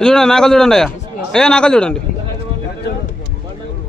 చూడండి నాకలు చూడండి అయ్యా. అయ్యా నాకలు చూడండి.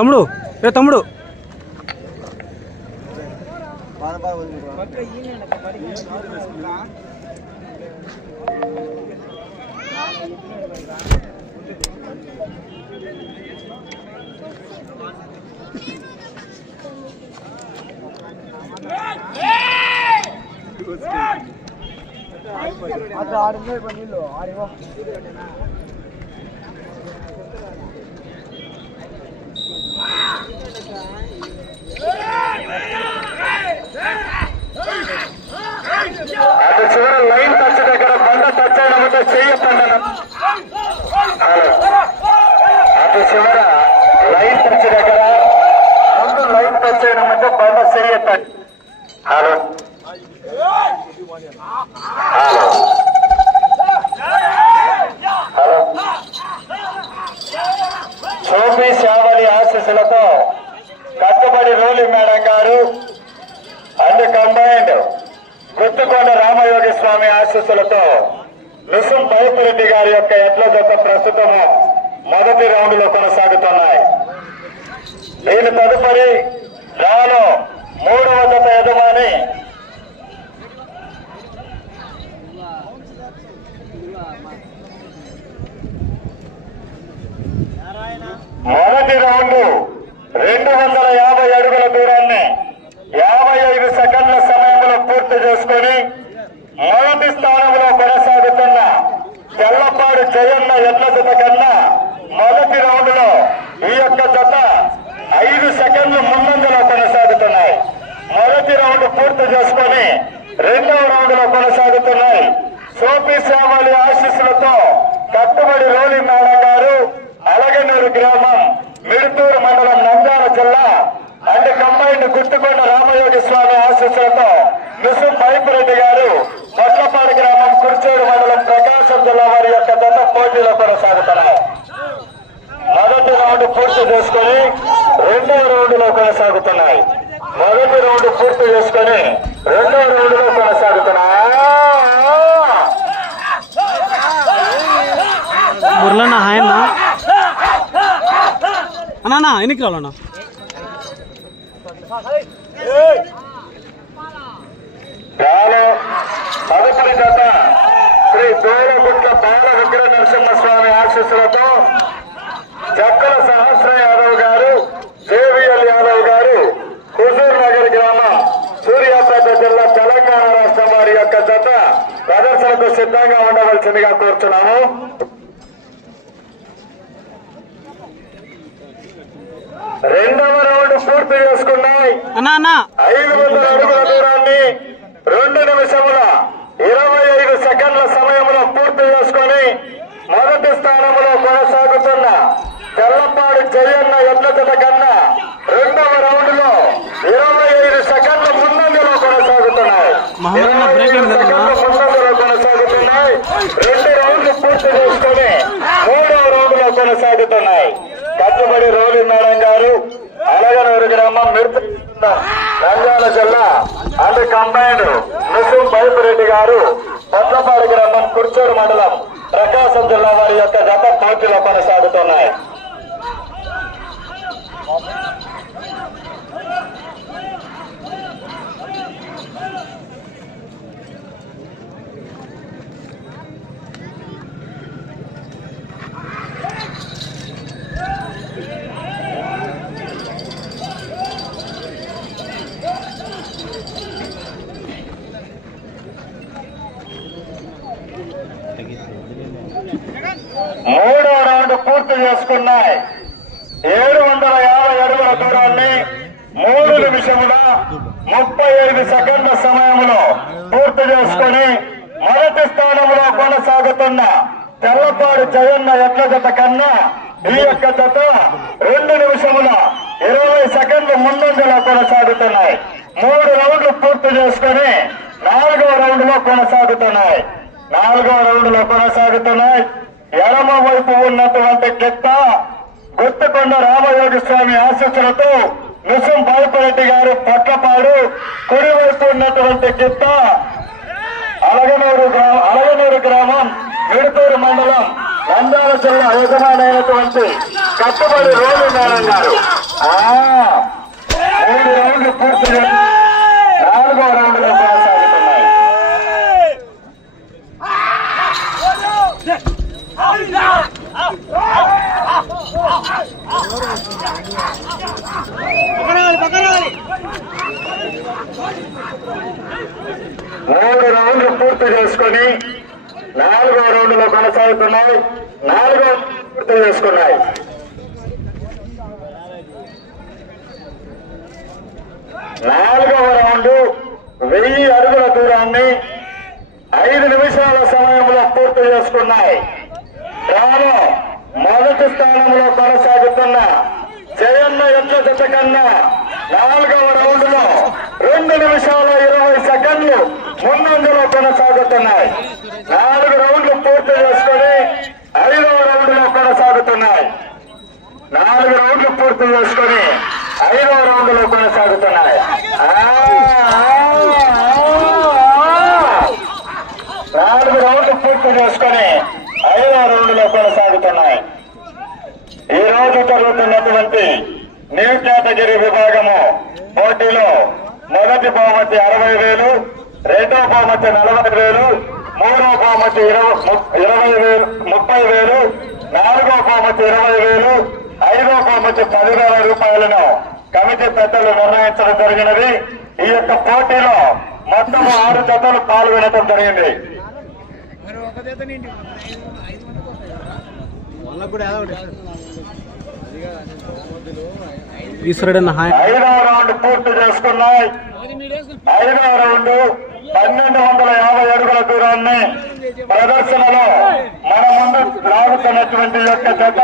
తమ్ముడు ఏ తమ్ముడు? అటు చివర లైన్ టచ్ దగ్గర బండ టచ్ అయినప్పుడు చెయ్యి పండన అటు చివర లైన్ టచ్ దగ్గర ముందు లైన్ టచ్ అయిన ముందు బండ చెయ్యి హలో. హలో చోపి శ్యామలి ఆశీస్సులతో కట్టుబడి రోలి మేడం గారు అండ్ కంబైన్డ్ గుత్తుకొండ రామయోగి స్వామి ఆశీస్సులతో రెడ్డి గారి యొక్క ఎడ్ల జత ప్రస్తుతము మొదటి రౌండ్లో కొనసాగుతున్నాయి. దీని తదుపరి రాను మూడవ జత యజమాని మొదటి రౌండ్ రెండు వందల యాభై అడుగుల దూరాన్ని యాభై ఐదు సెకండ్ల సమయంలో పూర్తి చేసుకొని మొదటి స్థానంలో కొనసాగుతున్న తెల్లపాడు జయన్న ఎడ్ల జత కన్నా మొదటి రౌండ్లో ఈ యొక్క జత ఐదు సెకండ్లు ముందంజలో కొనసాగుతున్నాయి మొదటి రౌండ్ పూర్తి చేసుకొని రెండవ రౌండ్లో కొనసాగుతున్నాయి. సోపి శ్యామలి ఆశీస్సులతో కట్టుబడి రోలి మేడం గారు అలగనూరు గ్రామం మిడుతూరు మండలం నంద్యాల జిల్లా అండ్ కంబైండ్ గుర్తుకొండ రామయోగి స్వామి ఆశీస్సులతో మిస్ మైపురెడ్డి గారు కొట్లపాడు గ్రామం కుర్చేడు మండలం ప్రకాశం జిల్లా వారి యొక్క గత పోటీలో కొనసాగుతున్నాయి. మొదటి రౌండ్ పూర్తి చేసుకొని రెండవ రౌండ్లో కొనసాగుతున్నాయి. మొదటి రౌండ్ పూర్తి చేసుకొని రెండవ రౌండ్లో కొనసాగుతున్నాయి మురళన్న హాయ్ అన్న. ఎన్నికి రావాలన్నా? తదుపరి శ్రీ దోలగుట్ల బాల విగ్రహ నరసింహస్వామి ఆశీస్సులతో చక్కల సహస్ర యాదవ్ గారు జేవిఎల్ యాదవ్ గారు హుజూర్ నగర్ గ్రామం సూర్యాపేట జిల్లా తెలంగాణ రాష్ట్రం వారి యొక్క జత ప్రదర్శనకు సిద్ధంగా ఉండవలసిందిగా కోరుతున్నాము రెండవ రౌండ్ పూర్తి చేసుకున్నాయి. ఐదు వందల అడుగుల దూరాన్ని రెండు నిమిషముల ఇరవై ఐదు సెకండ్ల సమయంలో జగిత్యాల జిల్లా అండ్ కంబైన్డ్ ముస్లిం బైప్ రెడ్డి గారు పట్లపాడు గ్రామం కుర్చూరు మండలం ప్రకాశం జిల్లా వారి యొక్క గత పోటీలో కొనసాగుతున్నాయి. చేసుకున్నాయి ఏడు వందల యాభై అడుగుల దూరాన్ని మూడు నిమిషముల ముప్పై ఐదు సెకండ్ల సమయంలో పూర్తి చేసుకుని మొదటి స్థానంలో కొనసాగుతున్న తెల్లపాడు జగన్న ఎట్ల జత కన్నా ఈ యొక్క జత రెండు నిమిషముల ఇరవై సెకండ్లు ముందంజలో కొనసాగుతున్నాయి. మూడు రౌండ్లు పూర్తి చేసుకొని నాలుగవ రౌండ్లో కొనసాగుతున్నాయి. నాలుగవ రౌండ్లో కొనసాగుతున్నాయి. ఎడమ వైపు ఉన్నటువంటి గిత్త గుత్తికొండ రామయోగి స్వామి ఆశీస్సులతో నిసం బాలపరెడ్డి గారు పట్లపాడు కుడివైపు ఉన్నటువంటి గిత్త అలగనూరు అలగనూరు గ్రామం మిడుతూరు మండలం నంద్యాల జిల్లా యజమానైనటువంటి కట్టుబడి రోడ్డు మేడం గారు. ఆ, మూడు రౌండ్లు పూర్తి మూడు రౌండ్లు పూర్తి చేసుకొని నాలుగో రౌండ్లో కొనసాగుతున్నాయి. నాలుగో పూర్తి చేసుకున్నాయి. నాలుగవ రౌండ్ వెయ్యి అడుగుల దూరాన్ని ఐదు నిమిషాల సమయంలో పూర్తి చేసుకున్నాయి. రాను మొదటి స్థానంలో కొనసాగుతున్న జయన్న ఎట్ల జత కన్నా నాలుగవ రౌండ్లో రెండు నిమిషాల ఇరవై సెకండ్లు ముందంజలో కొనసాగుతున్నాయి. నాలుగు రౌండ్లు పూర్తి చేసుకొని ఐదవ రౌండ్లో కొనసాగుతున్నాయి. నాలుగు రౌండ్లు పూర్తి చేసుకొని ఐదవ రౌండ్లో కొనసాగుతున్నాయి ఆ, నాలుగు రౌండ్లు పూర్తి చేసుకొని ఐదవ కొనసాగుతున్నాయి. ఈ రోజు జరుగుతున్నటువంటి న్యూ కేటగిరీ విభాగము పోటీలో మొదటి బహుమతి అరవై వేలు రెండో బహుమతి నలభై వేలు మూడో బహుమతి ఇరవై వేలు ముప్పై వేలు నాలుగో బహుమతి ఇరవై వేలు ఐదో బహుమతి పదివేల రూపాయలను కమిటీ పెద్దలు నిర్ణయించడం జరిగినది. ఈ యొక్క పోటీలో మొత్తం ఆరు జతలు పాల్గొనడం జరిగింది. ఈశ్వరుడన్న హాయ్. ఐదవ రౌండ్ పూర్తి చేసుకున్నాయి. ఐదవ రౌండ్ పన్నెండు వందల యాభై అడుగుల దూరాన్ని ప్రదర్శనలో మన ముందు లాగుతున్నటువంటి యొక్క జత.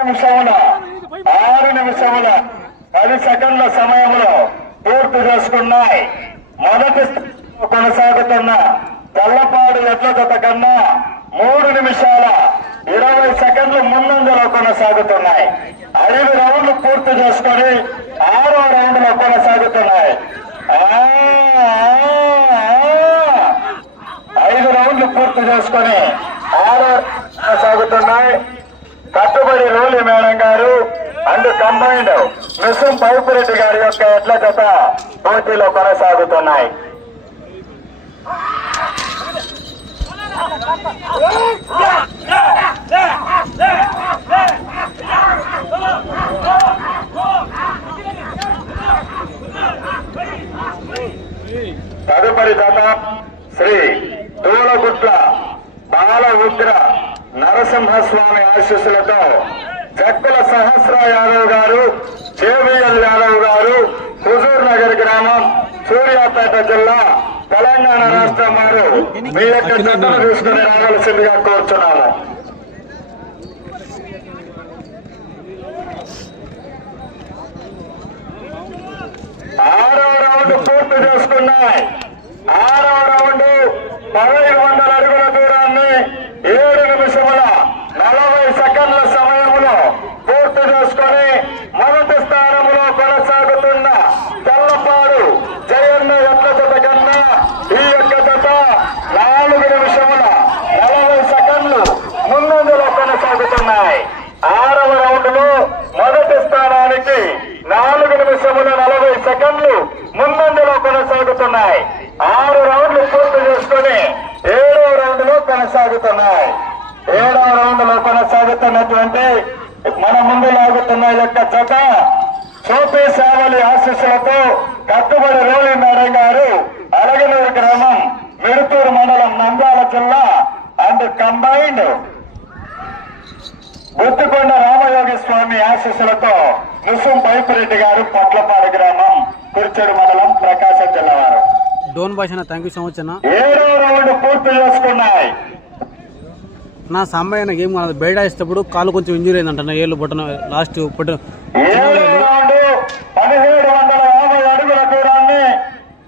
నిమిషముల ఆరు నిమిషముల పది సెకండ్ల సమయంలో పూర్తి చేసుకున్నాయి. మొదటి కొనసాగుతున్న తెల్లపాడు ఎట్ల జత కన్నా మూడు నిమిషాల ఇరవై సెకండ్లు ముందంజలో కొనసాగుతున్నాయి. ఐదు రౌండ్లు పూర్తి చేసుకొని ఆరో రౌండ్లో కొనసాగుతున్నాయి ఐదు రౌండ్లు పూర్తి చేసుకొని ఆరో కొనసాగుతున్నాయి. కట్టుబడి రోలి మేడం గారు అండ్ కంబైన్డ్ మిషన్ పైపురెడ్డి గారి యొక్క ఎట్ల జత పోటీలో కొనసాగుతున్నాయి. తదుపరి దాత శ్రీ తూలగుట్ల బాల ఉగ్ర నరసింహస్వామి ఆశీస్సులతో జక్కుల సహస్ర యాదవ్ గారు జేవిఎల్ యాదవ్ గారు హుజూర్ నగర్ గ్రామం సూర్యాపేట జిల్లా తెలంగాణ రాష్ట్రం వారు మీ యొక్క జతను తీసుకుని రావాల్సిందిగా కోరుతున్నాము. ఆరవ రౌండ్ పూర్తి చేసుకున్నాయి. ఆరవ రౌండ్ పదహైదు వందల అడుగుల దూరాన్ని ఏడు నిమిషముల నలభై సెకండ్ల సమయంలో పూర్తి చేసుకొని మొదటి స్థానంలో కొనసాగుతున్న తెల్లపాడు జయన్న ఎట్ల జత కన్నా ఈ యొక్క జత నాలుగు నిమిషముల జరుగుతున్నటువంటి మన ముందు లాగుతున్న ఈ యొక్క జత చోపే సేవలి ఆశీస్సులతో కట్టుబడి రోలి మేడం గారు అలగనూరు గ్రామం మిడుతూరు మండలం నంద్యాల జిల్లా అండ్ కంబైన్డ్ బుద్దికొండ రామయోగి స్వామి ఆశీస్సులతో నుసుం బైపురెడ్డి గారు పొట్లపాడు గ్రామం కుర్చెడు మండలం ప్రకాశం జిల్లా వారు. డోన్ భాష థ్యాంక్ యూ సో మచ్ అన్న. ఏడో రౌండ్ పూర్తి చేసుకున్నాయి. నా నాకు ఏం కాదు బయట వేసేటప్పుడు కాలు కొంచెం ఇంజూరీ అయిందంట ఏళ్ళు బొట్టన లాస్ట్ బొట్ట ఏడో రౌండ్ పదిహేడు వందల యాభై అడుగుల దూరాన్ని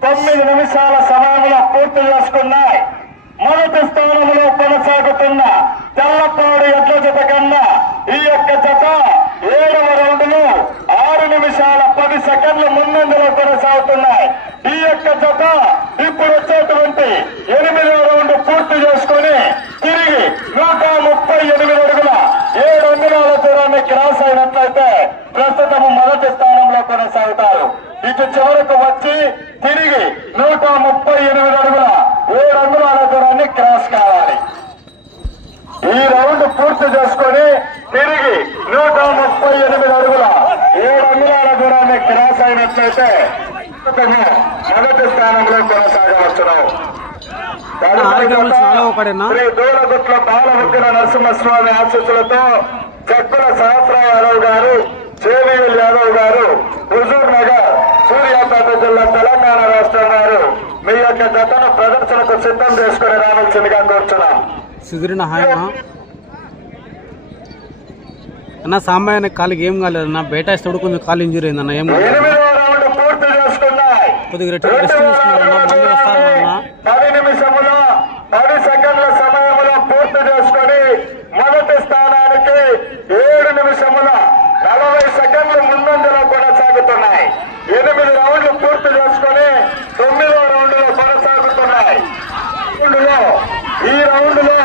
తొమ్మిది నిమిషాల సమయంలో పూర్తి చేసుకున్నాయి. మొదటి స్థానంలో కొనసాగుతున్న తెల్లపాడు ఎడ్ల జత కన్నా ఈ యొక్క జత ఏడవ రౌండ్లు ఆరు నిమిషాల పది సెకండ్ల ముందంజలో కొనసాగుతున్నాయి. ఈ యొక్క జత ఇప్పుడు వచ్చేటువంటి ఎనిమిదవ రౌండ్ పూర్తి చేసుకొని తిరిగి నూట ముప్పై ఎనిమిది అడుగుల ఏడు అంగుళాల దూరాన్ని క్రాస్ అయినట్లయితే ప్రస్తుతం మొదటి స్థానంలో కొనసాగుతారు. ఇటు చివరకు వచ్చి తిరిగి నూట ముప్పై ఎనిమిది అడుగుల పూర్తి చేసుకొని తిరిగి నూట ముప్పై ఎనిమిది అడుగుల ఏడు అంగుళాల దూరాన్ని క్రాస్ అయినట్లయితే మొదటి స్థానంలో కొనసాగవచ్చును. ఆరోగ్యం చాలా ఒకడేనా? శ్రీ దూలగుట్ల బాలముద్దిన నరసింహస్వామి ఆశీస్సులతో చక్కుల సహస్రయాదవ్ గారు జేవీఎల్ యాదవ్ గారు హుజూర్ నగర్ సూర్యాపేట జిల్లా తెలంగాణ రాష్ట్రం వారు మీ యొక్క జతను ప్రదర్శనకు సిద్ధం చేసుకుని రావాల్సిందిగా హాయ్ అన్న నాకు కాలుకి ఏం కాలేదు అన్న. బయట కొంచెం కాలు ఇంజూరీ అయిందన్న ఏం కాలేదు. కొద్దిగా రెస్ట్ రెస్ట్ తీసుకున్నారన్న మళ్ళీ వస్తారన్న పది నిమిషముల పది సెకండ్ల సమయంలో పూర్తి చేసుకొని మొదటి స్థానానికి ఏడు నిమిషముల నలభై సెకండ్లు ముందంజలో కొనసాగుతున్నాయి ఎనిమిది రౌండ్లు పూర్తి చేసుకొని తొమ్మిదో రౌండ్లో కొనసాగుతున్నాయి రౌండ్లో ఈ రౌండ్లో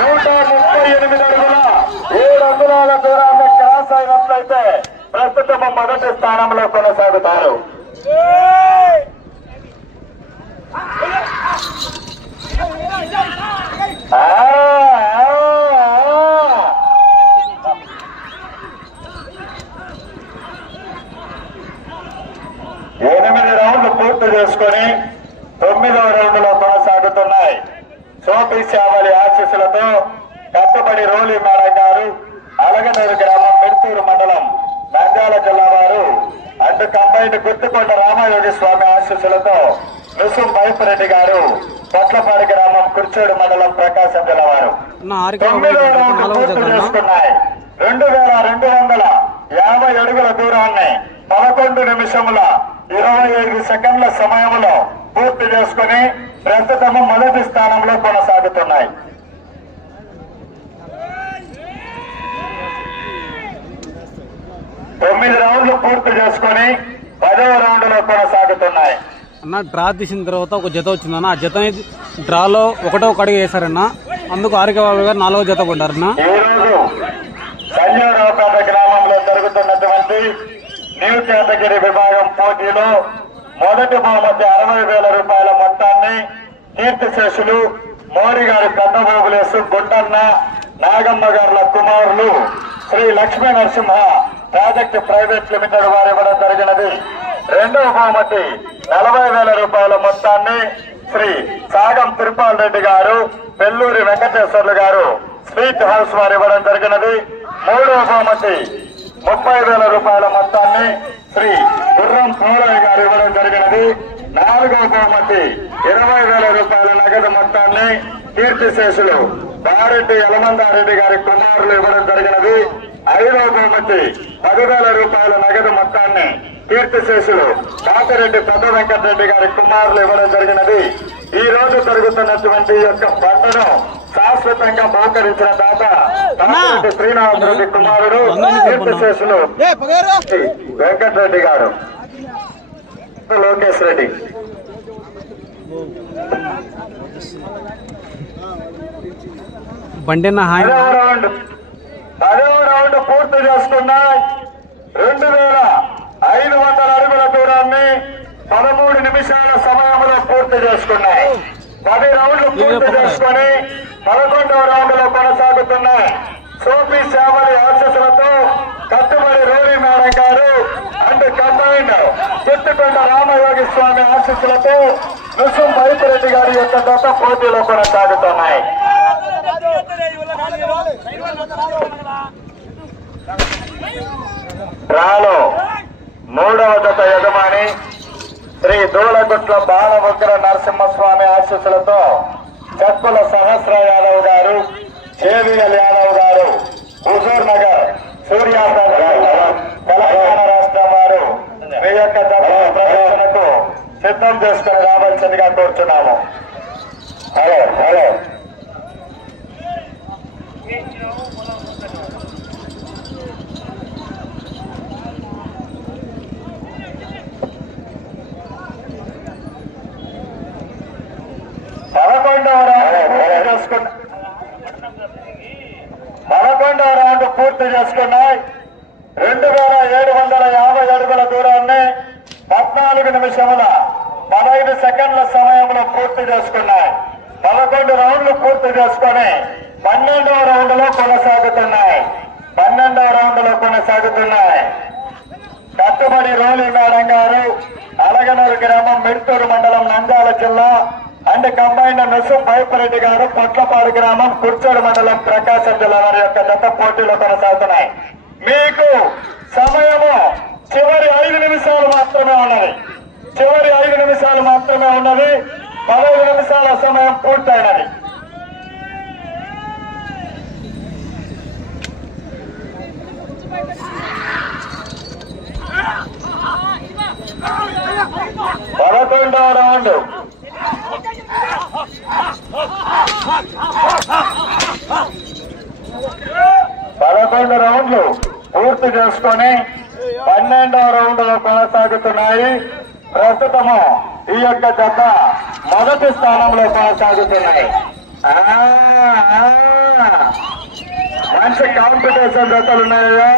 నూట ముప్పై ఎనిమిది అడుగుల ఏడు అంగుళాల దూరాన్ని క్రాస్ అయినట్లయితే ప్రస్తుతం మొదటి స్థానంలో కొనసాగుతారు. ఎనిమిది రౌండ్లు పూర్తి చేసుకొని తొమ్మిదవ రౌండ్లో కొనసాగుతున్నాయి. సోపి శ్యామలి ఆశీస్సులతో కట్టుబడి రోలి మేడం గారు అలగనూరు గ్రామం మిర్తూరు మండలం నంద్యాల జిల్లా వారు అండ్ కంబైన్డ్ గుర్తుకొండ రామయోగి స్వామి ఆశీస్సులతో నుసుం బైపురెడ్డి గారు పొట్లపాడి గ్రామం కుర్చోడు మండలం ప్రకాశం జిల్లా వారు. తొమ్మిదో రౌండ్ పూర్తి చేసుకున్నాయి. రెండు వేల రెండు వందల యాభై అడుగుల దూరాన్ని పదకొండు నిమిషముల ఇరవై ఐదు సెకండ్ల సమయంలో పూర్తి చేసుకుని ప్రస్తుతము మొదటి స్థానంలో కొనసాగుతున్నాయి. తొమ్మిది రౌండ్లు పూర్తి చేసుకుని పదవ రౌండ్లో కొనసాగుతున్నాయి. అన్న డ్రా తీసిన తర్వాత ఒక జత వచ్చిందన్న. ఆ జత డ్రాలో ఒకటో కడిగి వేశారన్న. అందుకు ఆరిక బాబు గారు నాలుగో జత కొట్టారన్న. ఈ రోజు సంజయరావుపేట గ్రామంలో జరుగుతున్నటువంటి న్యూ కేటగిరీ విభాగం పోటీలో మొదటి బహుమతి అరవై వేల రూపాయల మొత్తాన్ని కీర్తిశేషులు మోడీ గారి పెద్ద బాబులేసు గుండన్న నాగమ్మ గారుల కుమారులు Shri Lakshmi Narasimha project private limited వారు ఇవ్వడం జరిగినది. రెండవ బహుమతి నలభై వేల రూపాయల మొత్తాన్ని శ్రీ సాగం తిరుపాల్ రెడ్డి గారు పెల్లూరి వెంకటేశ్వర్లు గారు స్వీట్ హౌస్ వారు ఇవ్వడం జరిగినది. మూడవ బహుమతి ముప్పై వేల రూపాయల మొత్తాన్ని శ్రీ గుర్రం పోలయ్య గారు ఇవ్వడం జరిగినది. నాలుగవ బహుమతి ఇరవై వేల రూపాయల నగదు మొత్తాన్ని కీర్తిశేషులు బారెడ్డి యలమందారెడ్డి గారి కుమారులు ఇవ్వడం జరిగినది. ఐదవ బహుమతి పదివేల రూపాయల నగదు మొత్తాన్ని కీర్తిశేషులు కాకిరెడ్డి పెద్ద వెంకటరెడ్డి గారి కుమారులు ఇవ్వడం జరిగినది. ఈ రోజు జరుగుతున్నటువంటి యొక్క పంటను శాశ్వతంగా బహుకరించిన దాత శ్రీనివాసరెడ్డి కుమారుడు కీర్తిశేషులు వెంకటరెడ్డి గారు. లోకేష్ రెడ్డి. బండెన్న హాయ్ పదవ రౌండ్ పూర్తి చేసుకున్నాయి. రెండు వేల ఐదు వందల అడుగుల దూరాన్ని పదమూడు నిమిషాల సమయంలో పూర్తి చేసుకున్నాయి. పది రౌండ్లు పూర్తి చేసుకొని పదకొండవ రౌండ్లో కొనసాగుతున్నాయి. సోపి శ్యామలి ఆశీస్సులతో కట్టుబడి రోలి మేడం గారు అండ్ కంబైండ్ చిట్టుకొండ రామయోగి స్వామి ఆశీస్సులతో నృసింహ వైపురెడ్డి గారి యొక్క దత్త పోటీలో కొనసాగుతున్నాయి. రాలో మూడవ జత యజమాని శ్రీ దూలగుట్ల బాలవగ్ర నరసింహస్వామి ఆశీస్సులతో చెప్పుల సహస్ర యాదవ్ గారు చేవియల్ యాదవ్ గారు హుజూర్ నగర్ సూర్యాపేట తెలంగాణ రాష్ట్రం వారు మీ యొక్క ప్రదర్శనకు సిద్ధం చేసుకుని రావాల్సిందిగా కోరుతున్నాము హలో హలో. పదకొండవ రౌండ్ పూర్తి చేసుకున్నాయి. రెండు వేల ఏడు వందల యాభై అడుగుల దూరాన్ని పద్నాలుగు నిమిషముల పదహైదు సెకండ్ల సమయంలో పూర్తి చేసుకున్నాయి. పదకొండు రౌండ్లు పూర్తి చేసుకొని పన్నెండవ రౌండ్లో కొనసాగుతున్నాయి. పన్నెండవ రౌండ్లో కొనసాగుతున్నాయి. కట్టుబడి రోలి మేడం గారు అలగనూరు గ్రామం మిడుతూరు మండలం నంద్యాల జిల్లా అండ్ కంబైన్ నసు పైపరెడ్డి గారు పొట్లపాడు గ్రామం కుర్చోడు మండలం ప్రకాశం జిల్లా వారి యొక్క జత పోటీలో కొనసాగుతున్నాయి. మీకు సమయము చివరి ఐదు నిమిషాలు మాత్రమే ఉన్నది. చివరి ఐదు నిమిషాలు మాత్రమే ఉన్నది. పదహైదు నిమిషాల సమయం పూర్తయినది. పదకొండవ రౌండ్. పదకొండు రౌండ్లు పూర్తి చేసుకొని పన్నెండవ రౌండ్లో కొనసాగుతున్నాయి. ప్రస్తుతము ఈ యొక్క జత మొదటి స్థానంలో కొనసాగుతున్నాయి. మంచి కాంపిటీషన్ జతలు ఉన్నాయా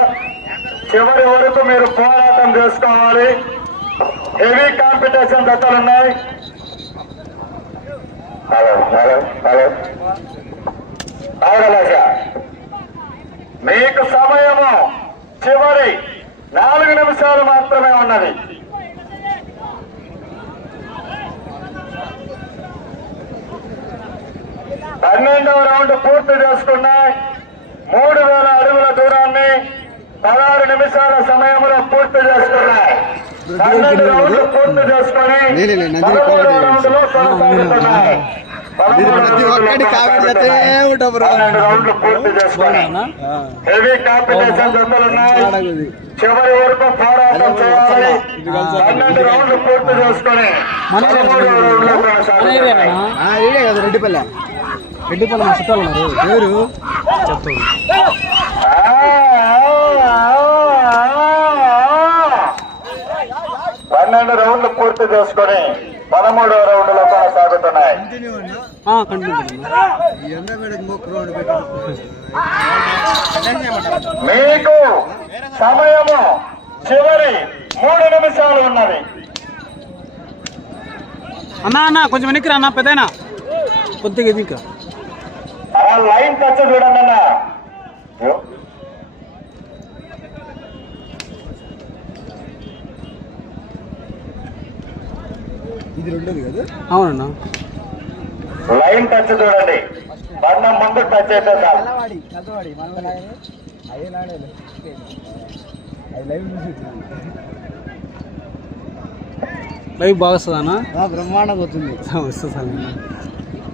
చివరి వరకు మీరు పోరాటం చేసుకోవాలి. హెవీ కాంపిటీషన్ జతలు ఉన్నాయి. హలో హలో హలో ఆగలేక మీకు సమయము చివరి నాలుగు నిమిషాలు మాత్రమే ఉన్నది. పన్నెండవ రౌండ్ పూర్తి చేసుకున్నాయి. మూడు వేల అడుగుల దూరాన్ని పదహారు నిమిషాల సమయంలో పూర్తి చేసుకున్నాయి. పన్నెండు రౌండ్లు పూర్తి చేసుకొని కామెడీ రౌండ్లో కొనసాగుతున్నాయి. ప్రతి ఒక్కటి పూర్తి చేసుకొని హెవీ కాంపిటీషన్ చివరి వరకు పోరాటం చేయాలి. పన్నెండు రౌండ్లు పూర్తి చేసుకొని పదమూడవ రౌండ్లో కొనసాగుతున్నాయి. ఇదే కదా రెడ్డిపల్లె. రెడ్డిపల్లి చుట్టాలు ఉన్నారు. ఎవరు చెప్తాను పన్నెండు రౌండ్లు పూర్తి చేసుకొని పదమూడవ రౌండ్లో కొనసాగుతున్నాయి మీకు సమయము చివరి మూడు నిమిషాలు ఉన్నది. అన్నా అన్న కొంచెం వెనక్కి అన్న పెద్దనా కొద్దిగా ఇది ఇంకా ఆ లైన్ టచ్ చూడండి అన్న. ఇది రెండోది కదా? అవునన్నా. లైన్ టచ్ చూడండి. బండ ముందు టచ్ అయితే లైవ్ లైవ్ బాగా వస్తుందన్నా? బ్రహ్మాండంగా వచ్చింది వస్తుంది సార్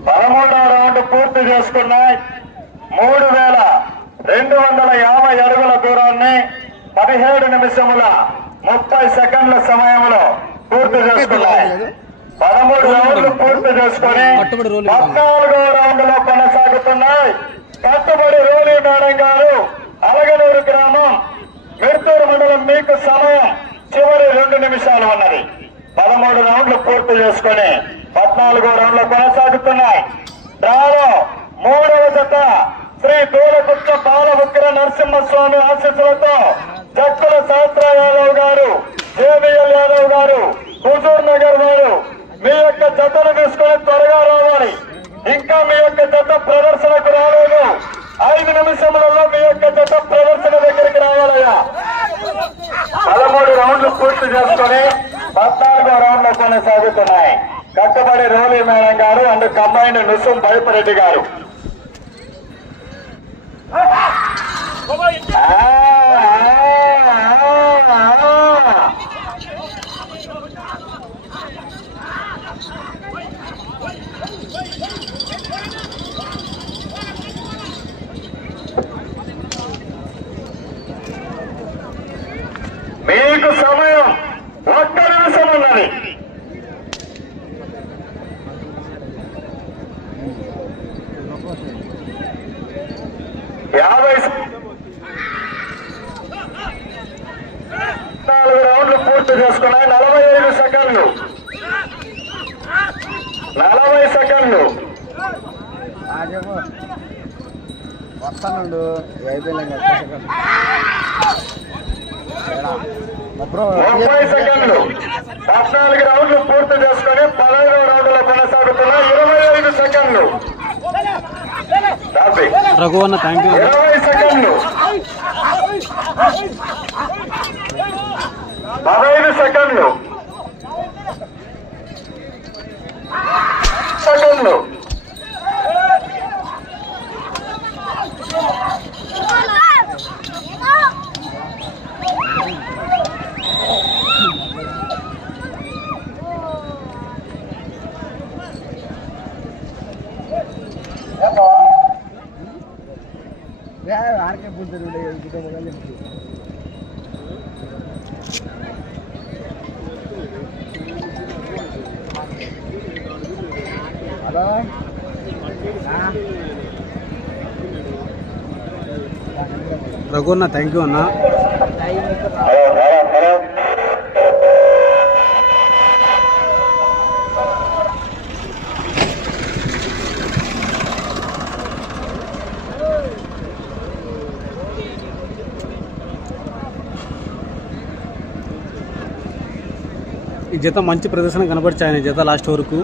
పదమూడవ రౌండ్ పూర్తి చేసుకున్నాయి. మూడు వేల రెండు వందల యాభై అడుగుల దూరాన్ని పదిహేడు నిమిషముల ముప్పై సెకండ్ల సమయంలో పూర్తి చేసుకున్నాయి. పదమూడు రౌండ్లు పూర్తి చేసుకుని పద్నాలుగో రౌండ్లో కొనసాగుతున్నాయి. కట్టుబడి రోలి మేడం గారు అలగనూరు గ్రామం మిర్తూరు మండలం మీకు సమయం చివరి రెండు నిమిషాలు ఉన్నది. పదమూడు రౌండ్లు పూర్తి చేసుకొని పద్నాలుగో రౌండ్లు కొనసాగుతున్నాయి. డ్రాలో మూడవ జత శ్రీ దూరగుప్త బాలవుగ్ర నరసింహస్వామి ఆశీస్సులతో జక్కుల శాస్త్ర యాదవ్ గారు జేబిఎల్ యాదవ్ గారు హుజూర్ నగర్ వారు మీ యొక్క జతను వేసుకొని త్వరగా రావాలి. ఇంకా మీ యొక్క జత ప్రదర్శనకు రాలేదు. ఐదు నిమిషములలో మీ యొక్క జత ప్రదర్శన దగ్గరికి రావాలయ్యా. పదమూడు రౌండ్లు పూర్తి చేసుకొని పద్నాలుగో రౌండ్లు కొనసాగుతున్నాయి. కట్టబడి రోలీ మేడం గారు అండ్ కంబైన్డ్ నిసుం భయపరెడ్డి గారు. ఆ. మీకు సమయం ఒక్క నిమిషం ఉన్నది. యాభై నాలుగు రౌండ్లు పూర్తి చేసుకున్నాయి. నలభై ఐదు సెకండ్లు. నలభై సెకండ్లు. వస్తానండు. చెప్పు అయిపోయింది ముప్పై సెకండ్లు. పద్నాలుగు రౌండ్లు పూర్తి చేసుకుని పదహైదు రౌండ్లు కొనసాగుతున్న ఇరవై ఐదు సెకండ్లు. యాభై. రఘు అన్న థ్యాంక్ యూ ఇరవై సెకండ్లు. పదహైదు సెకండ్లు. సెకండ్లు. హలో ఆ? రఘు అన్న థ్యాంక్ యూ అన్న హలో హలో హలో ఈ జత మంచి ప్రదర్శన కనబరిచాయని జత లాస్ట్ వరకు.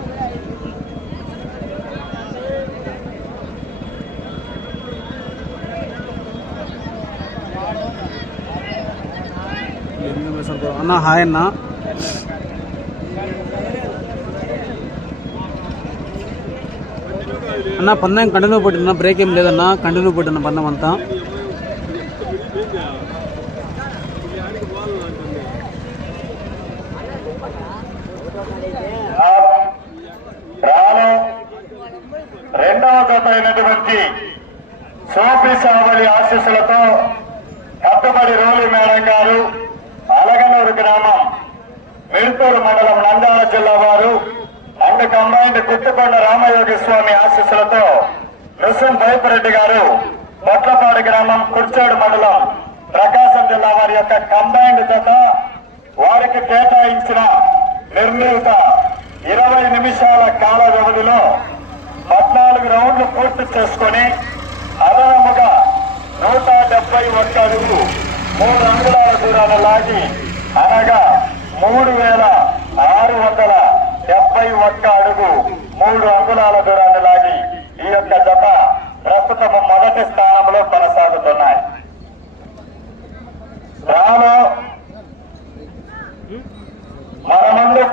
అన్న హాయ్ అన్న. అన్న పందెం కంటిన్యూ పట్టిన బ్రేక్ ఏం లేదన్నా? కంటిన్యూ పట్టిన పందెం అంతా రాను రెండవ జత అయినటువంటి సోపి సావలి ఆశీస్సులతో కట్టుబడి రోలి మేడం గారు అలగనూరు గ్రామం మిడుతూరు మండలం నంద్యాల జిల్లా వారు అండ్ కంబైండ్ గుత్తుకొండ రామయోగి స్వామి ఆశీస్సులతో నృసింహ భైపరెడ్డి గారు బొట్లపాడు గ్రామం కుర్చేడు మండలం ప్రకాశం జిల్లా వారి యొక్క కంబైన్డ్ జత వారికి కేటాయించిన నిర్ణీత ఇరవై నిమిషాల కాల వ్యవధిలో పద్నాలుగు రౌండ్లు పూర్తి చేసుకొని అదనముగా నూట డెబ్బై ఒక్క అడుగు మూడు అంగుళాల దూరాన్ని లాగి అనగా మూడు వేల ఆరు వందల డెబ్బై ఒక్క అడుగు మూడు అంగుళాల దూరాన్ని లాగి ఈ యొక్క జత ప్రస్తుతం మొదటి స్థానంలో కొనసాగుతున్నాయి. రాను మన